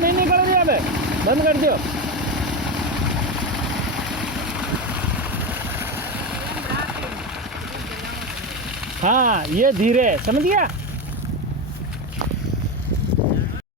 नहीं निकल दिया बे, बंद कर दियो। हाँ ये धीरे, समझ गया।